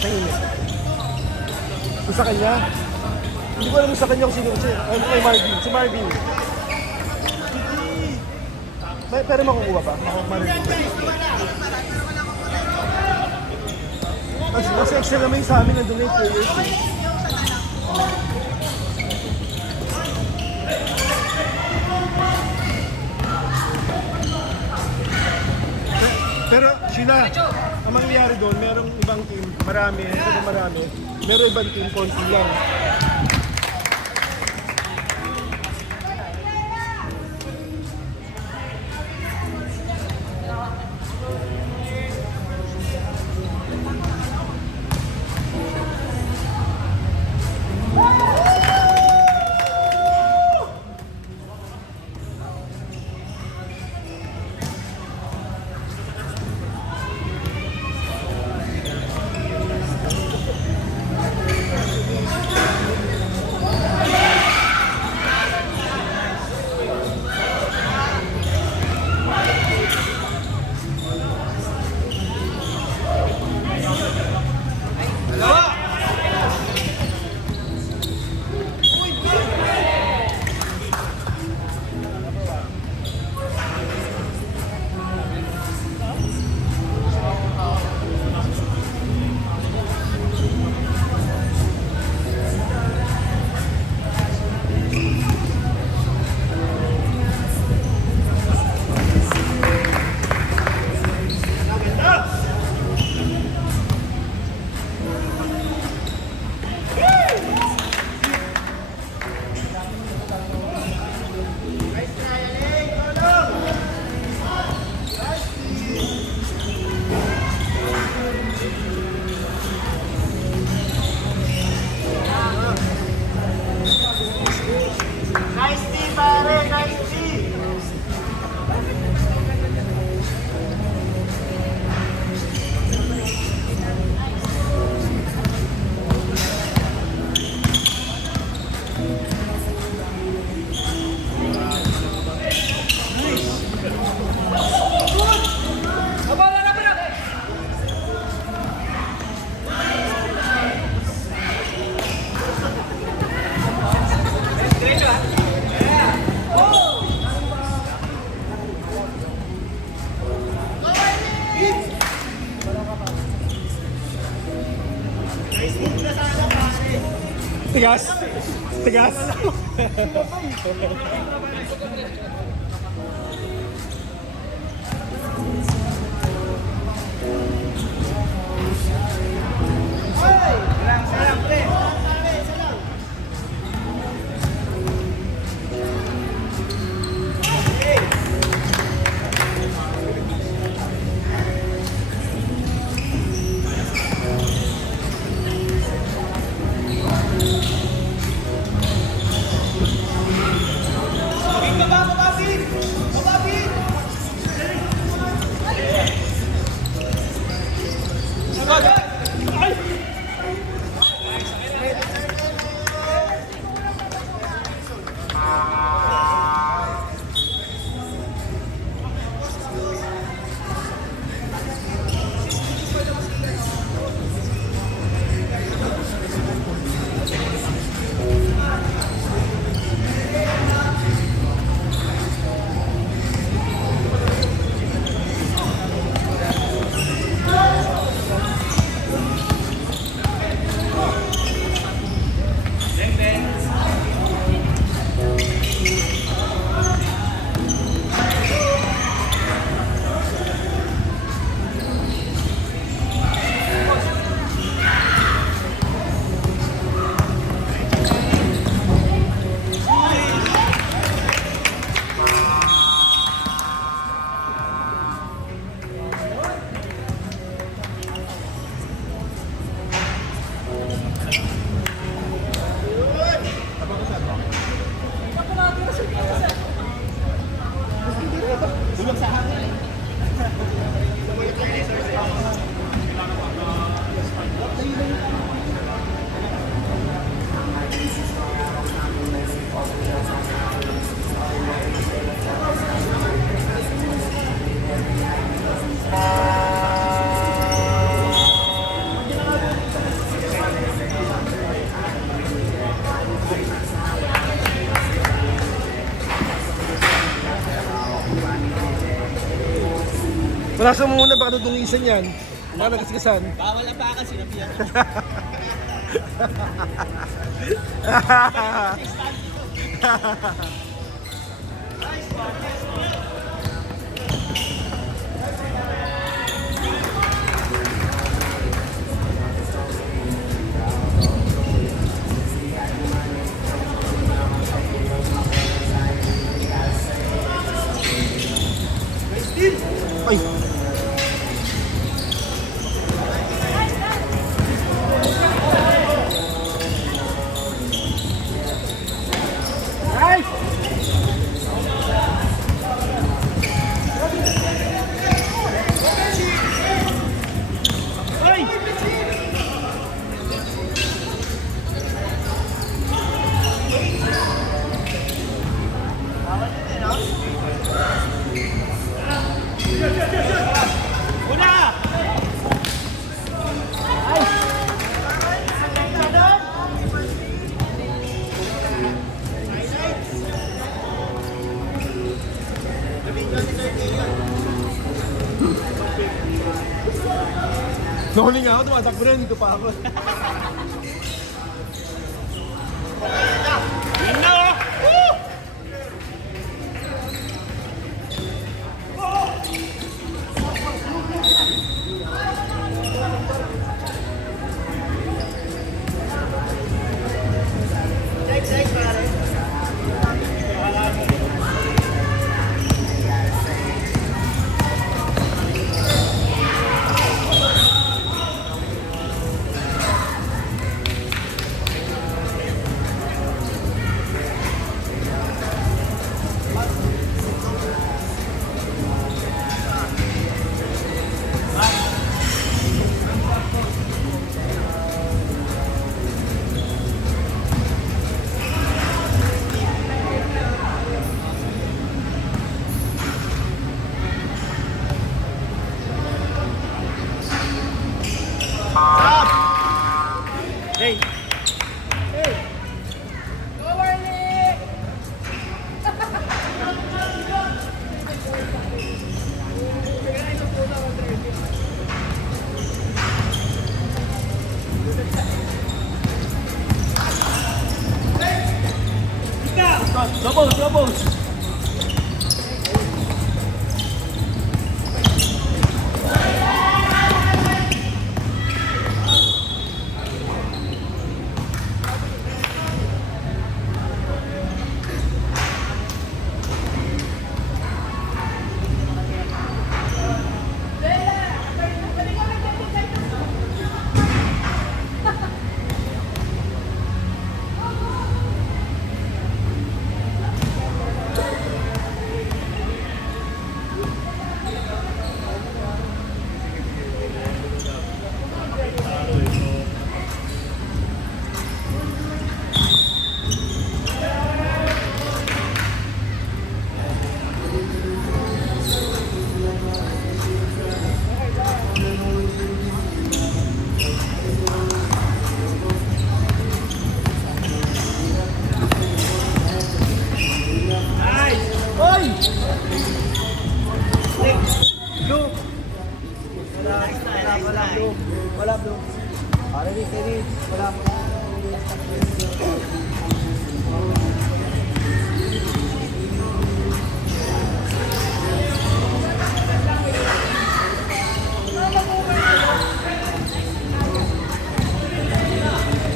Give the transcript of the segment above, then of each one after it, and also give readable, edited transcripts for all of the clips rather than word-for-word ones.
tahimik. Kung sa kanya, hindi ko alam kung sa kanya kung sino siya. Ano kay Marvin? Si Marvin. Pero makukuha pa. Mas extra naman yung sa amin, nandun na yung players. Pero Sheila, ang mangyayari doon, merong ibang team, marami, meron ibang team, konti lang. Tigas. Tigas. Baba, baba, Wala sa muna, baka dudungisan yan. Baka nagasgasan. Bawal ang baka, sinabihan. Ay! Nahuli nga ako, tumatakbo na, dito pa ako. Yan na oh! Woo! Hey! Doubles! Wala blue. Ready. Wala.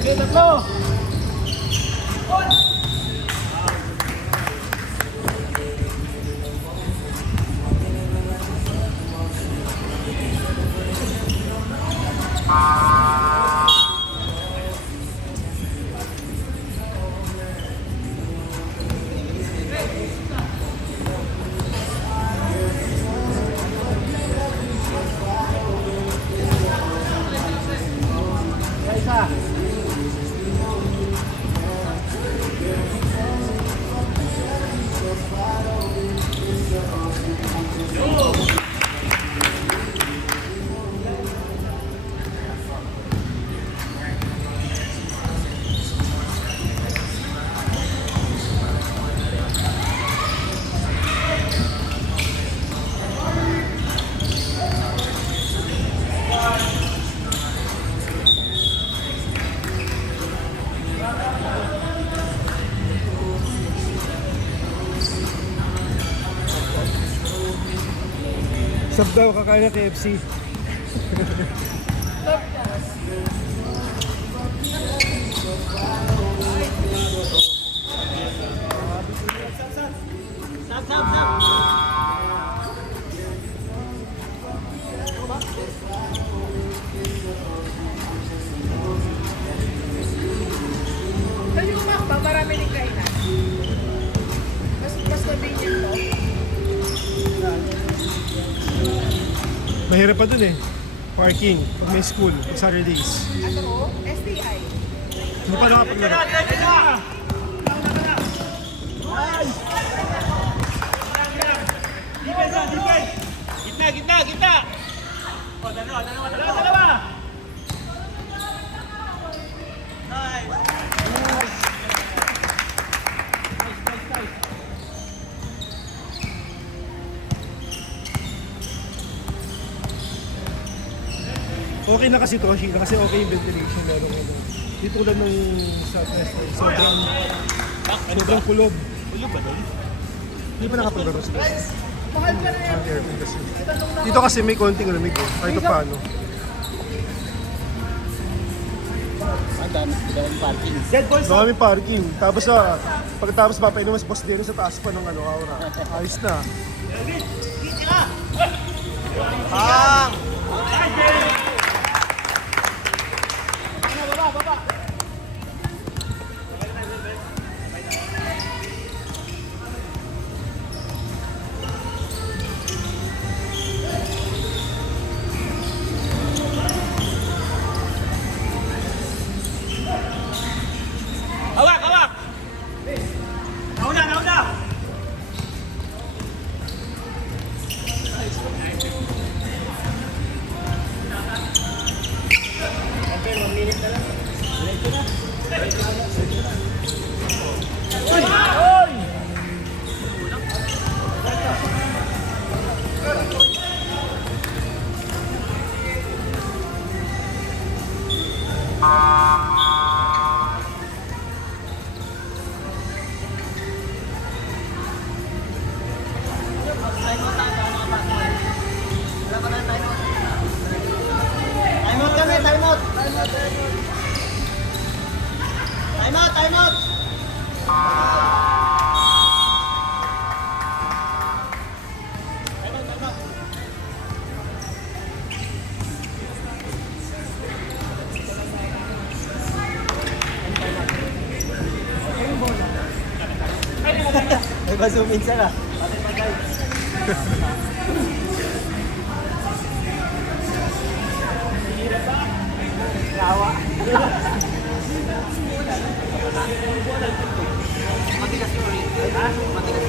Okay, tatlo. Isa. Sab daw, kakain ng KFC. Sab, sab, sab. Kayo ba, marami rin kainan. Mas convenient mo. Mahirap pa dun eh. Parking, pag may school, pag Saturdays. Ano ko? STI. Hindi pa nakapaglaro. Gitna, gitna, gitna. Oh, dalawa, dalawa, dalawa, dalawa. Nice. Okay na kasi to, Sheila, kasi okay yung ventilation. Meron ano. Di tulad nung sa test, sobrang kulob. Ulo ba doon? Hindi pa nakapaglaro sila. Mahal ka na yan. Ang aircon kasi. Dito kasi may konting lamig eh. Kahit pa paano. Ang dami, dalawang parking. Dead boys. Maraming parking. Tapos pagkatapos papainom mas boss din sa taas pa ng ano, aura. Ayos na. Bang! Hawak, hawak! Nauna, nauna! Time out kami, time out! Time out, time out! May ba-zoom in sana? Kawa. Matigas yun. Ha? Matigas.